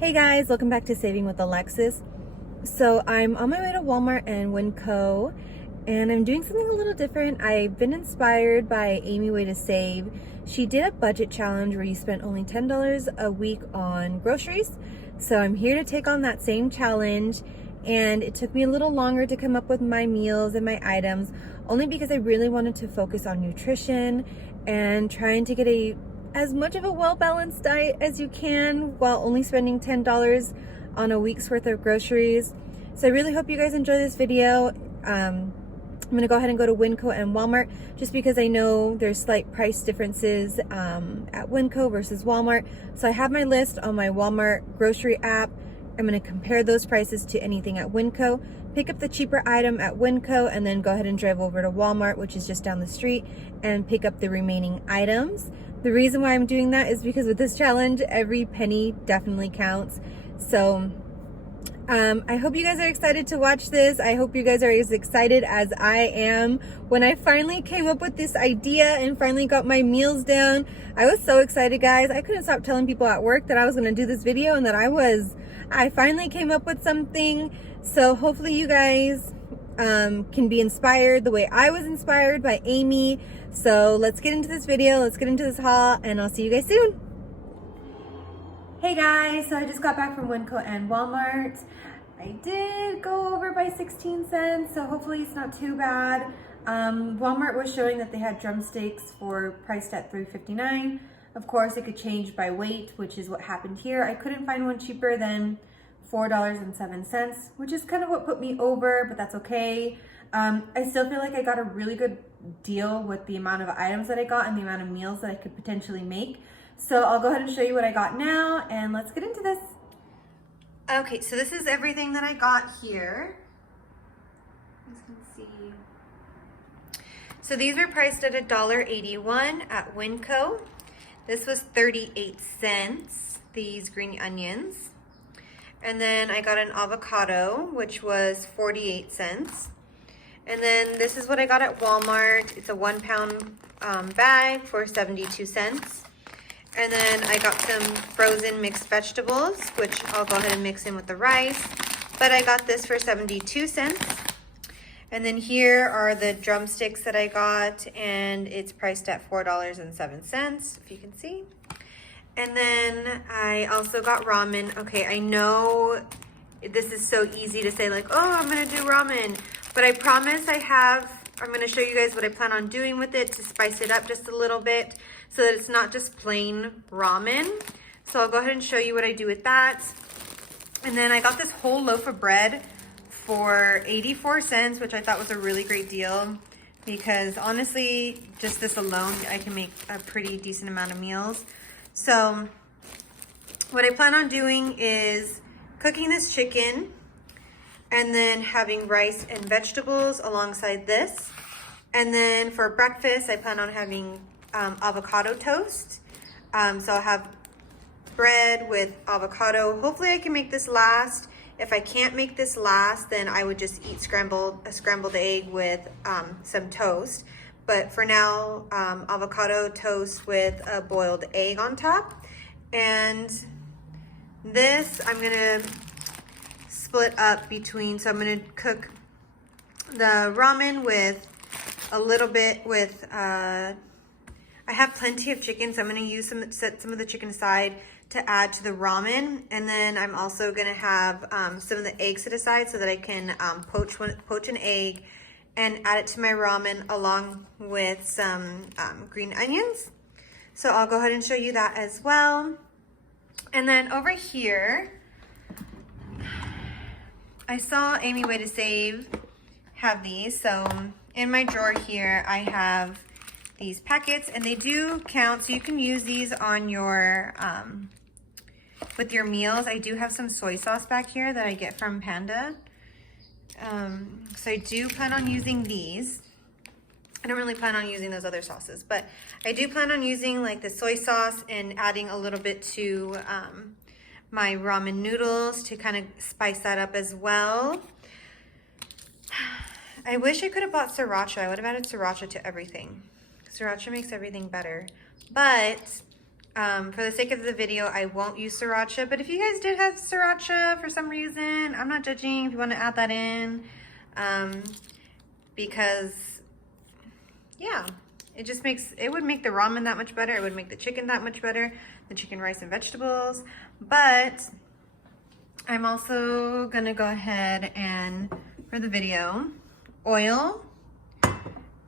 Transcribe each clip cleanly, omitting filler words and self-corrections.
Hey guys, welcome back to Saving with Alexis. So I'm on my way to Walmart and Winco, and I'm doing something a little different. I've been inspired by Amy Way to Save. She did a budget challenge where you spent only $10 a week on groceries. So I'm here to take on that same challenge, and it took me a little longer to come up with my meals and my items, only because I really wanted to focus on nutrition and trying to get as much of a well-balanced diet as you can while only spending $10 on a week's worth of groceries. So I really hope you guys enjoy this video. I'm gonna go ahead and go to Winco and Walmart just because I know there's slight price differences at Winco versus Walmart. So I have my list on my Walmart grocery app. I'm gonna compare those prices to anything at Winco, pick up the cheaper item at Winco, and then go ahead and drive over to Walmart, which is just down the street, and pick up the remaining items. The reason why I'm doing that is because with this challenge, every penny definitely counts. So I hope you guys are excited to watch this. I hope you guys are as excited as I am. When I finally came up with this idea and finally got my meals down, I was so excited, guys. I couldn't stop telling people at work that I was gonna do this video and that I finally came up with something. So hopefully you guys can be inspired the way I was inspired by Amy. So let's get into this video, let's get into this haul, and I'll see you guys soon. Hey guys, so I just got back from Winco and Walmart. I did go over by 16 cents, so hopefully it's not too bad. Walmart was showing that they had drumsticks priced at $3.59. Of course, it could change by weight, which is what happened here. I couldn't find one cheaper than $4.07, which is kind of what put me over, but that's okay. I still feel like I got a really good deal with the amount of items that I got and the amount of meals that I could potentially make. So I'll go ahead and show you what I got now, and let's get into this. Okay, so this is everything that I got here. As you can see. So these were priced at $1.81 at Winco. This was 38 cents, these green onions. And then I got an avocado, which was 48 cents. And then this is what I got at Walmart. It's a 1 pound bag for 72 cents. And then I got some frozen mixed vegetables, which I'll go ahead and mix in with the rice. But I got this for 72 cents. And then here are the drumsticks that I got, and it's priced at $4.07, if you can see. And then I also got ramen. Okay, I know this is so easy to say like, oh, I'm gonna do ramen. But I promise I'm gonna show you guys what I plan on doing with it to spice it up just a little bit so that it's not just plain ramen. So I'll go ahead and show you what I do with that. And then I got this whole loaf of bread for 84 cents, which I thought was a really great deal because honestly, just this alone, I can make a pretty decent amount of meals. So what I plan on doing is cooking this chicken and then having rice and vegetables alongside this. And then for breakfast, I plan on having avocado toast. So I'll have bread with avocado. Hopefully I can make this last. If I can't make this last, then I would just eat a scrambled egg with some toast. But for now, avocado toast with a boiled egg on top. And this I'm gonna split up between, so I'm gonna cook the ramen with a little bit with, I have plenty of chicken, so I'm gonna set some of the chicken aside to add to the ramen. And then I'm also gonna have some of the eggs set aside so that I can poach an egg and add it to my ramen along with some green onions. So I'll go ahead and show you that as well. And then over here, I saw Amy Way to Save have these. So in my drawer here, I have these packets, and they do count, so you can use these on your with your meals. I do have some soy sauce back here that I get from Panda. So I do plan on using these. I don't really plan on using those other sauces, but I do plan on using like the soy sauce and adding a little bit to my ramen noodles to kind of spice that up as well. I wish I could have bought sriracha. I would have added sriracha to everything. Sriracha makes everything better. But For the sake of the video, I won't use sriracha, but if you guys did have sriracha for some reason, I'm not judging if you want to add that in, because yeah, it just makes, it would make the ramen that much better. It would make the chicken that much better, the chicken, rice, and vegetables. But I'm also gonna go ahead and, for the video, oil,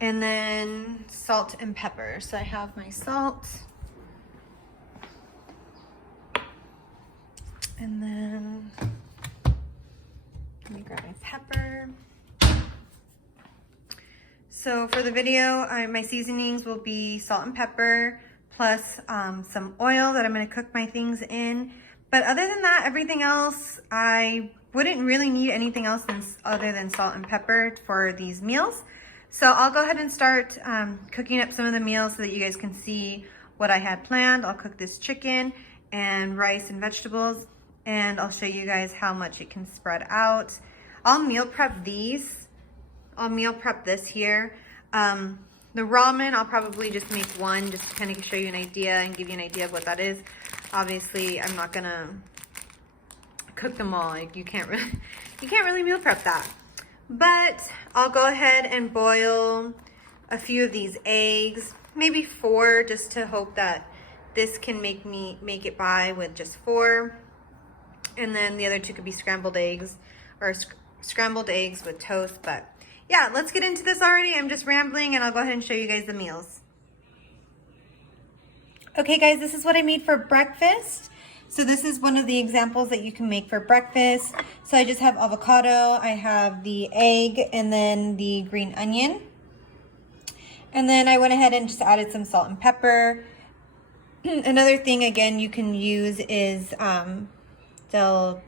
and then salt and pepper. So I have my salt, and then let me grab my pepper. So for the video, my seasonings will be salt and pepper, plus some oil that I'm gonna cook my things in. But other than that, everything else, I wouldn't really need anything else other than salt and pepper for these meals. So I'll go ahead and start cooking up some of the meals so that you guys can see what I had planned. I'll cook this chicken and rice and vegetables, and I'll show you guys how much it can spread out. I'll meal prep these. I'll meal prep this here. The ramen, I'll probably just make one just to kind of show you an idea and give you an idea of what that is. Obviously, I'm not gonna cook them all. Like, you can't really meal prep that. But I'll go ahead and boil a few of these eggs, maybe 4, just to hope that this can make it by with just 4. And then the other 2 could be scrambled eggs, or scrambled eggs with toast. But yeah, let's get into this already. I'm just rambling, and I'll go ahead and show you guys the meals. Okay guys, this is what I made for breakfast. So this is one of the examples that you can make for breakfast. So I just have avocado, I have the egg, and then the green onion. And then I went ahead and just added some salt and pepper. Another thing, again, you can use is the Del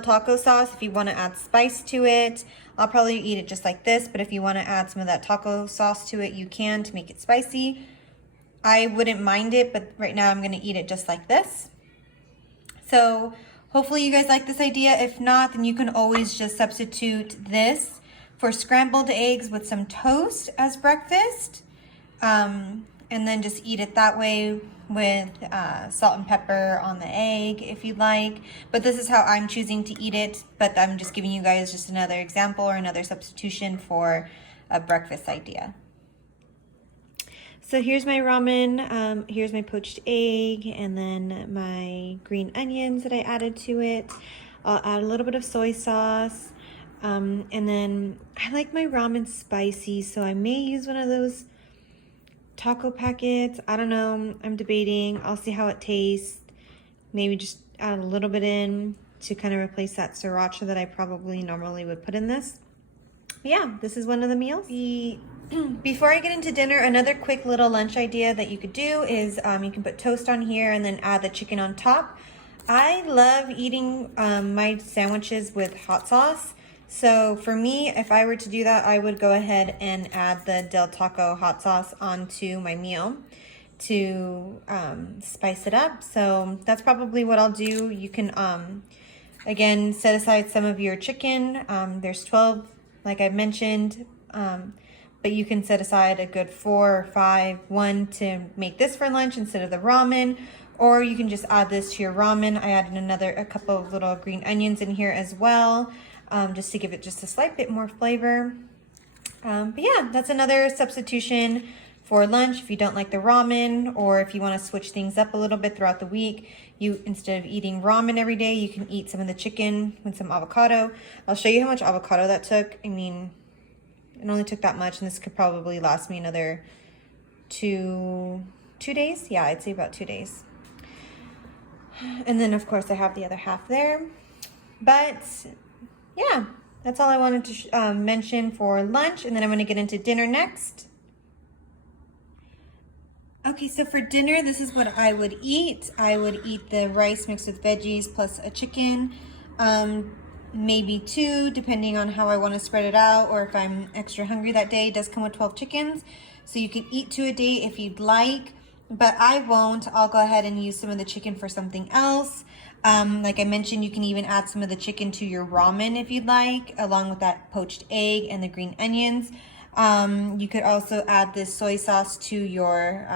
Taco sauce if you want to add spice to it. I'll probably eat it just like this, but if you want to add some of that taco sauce to it, you can, to make it spicy. I wouldn't mind it, but right now I'm going to eat it just like this. So hopefully you guys like this idea. If not, then you can always just substitute this for scrambled eggs with some toast as breakfast. And then just eat it that way with salt and pepper on the egg if you'd like. But this is how I'm choosing to eat it. But I'm just giving you guys just another example or another substitution for a breakfast idea. So here's my ramen, here's my poached egg, and then my green onions that I added to it. I'll add a little bit of soy sauce. And then I like my ramen spicy, so I may use one of those taco packets. I don't know, I'm debating. I'll see how it tastes. Maybe just add a little bit in to kind of replace that sriracha that I probably normally would put in this. But yeah, this is one of the meals. Before I get into dinner, another quick little lunch idea that you could do is you can put toast on here and then add the chicken on top. I love eating my sandwiches with hot sauce. So for me, if I were to do that, I would go ahead and add the Del Taco hot sauce onto my meal to spice it up. So that's probably what I'll do. You can, again, set aside some of your chicken. There's 12, like I mentioned, but you can set aside a good 4 or 5, 1 to make this for lunch instead of the ramen, or you can just add this to your ramen. I added a couple of little green onions in here as well, just to give it just a slight bit more flavor. But yeah, that's another substitution for lunch if you don't like the ramen, or if you want to switch things up a little bit throughout the week. Instead of eating ramen every day, you can eat some of the chicken with some avocado. I'll show you how much avocado that took. I mean, it only took that much, and this could probably last me another two days. Yeah, I'd say about 2 days. And then of course I have the other half there. But yeah, that's all I wanted to mention for lunch, and then I'm going to get into dinner next. Okay, so for dinner, this is what I would eat. I would eat the rice mixed with veggies plus a chicken, maybe 2, depending on how I want to spread it out, or if I'm extra hungry that day. It does come with 12 chickens, so you can eat 2 a day if you'd like, but I won't. I'll go ahead and use some of the chicken for something else. Like I mentioned, you can even add some of the chicken to your ramen if you'd like, along with that poached egg and the green onions. You could also add this soy sauce to your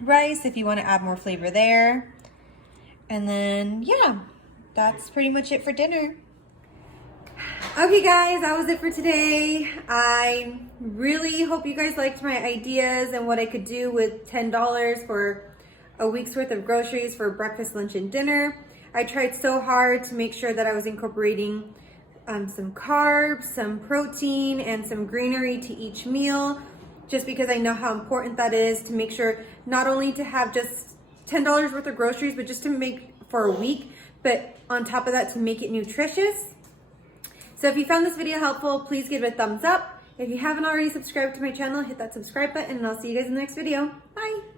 rice if you want to add more flavor there. And then, yeah, that's pretty much it for dinner. Okay guys, that was it for today. I really hope you guys liked my ideas and what I could do with $10 for a week's worth of groceries for breakfast, lunch, and dinner. I tried so hard to make sure that I was incorporating some carbs, some protein, and some greenery to each meal, just because I know how important that is to make sure not only to have just $10 worth of groceries, but just to make for a week, but on top of that to make it nutritious. So if you found this video helpful, please give it a thumbs up. If you haven't already subscribed to my channel, hit that subscribe button and I'll see you guys in the next video. Bye.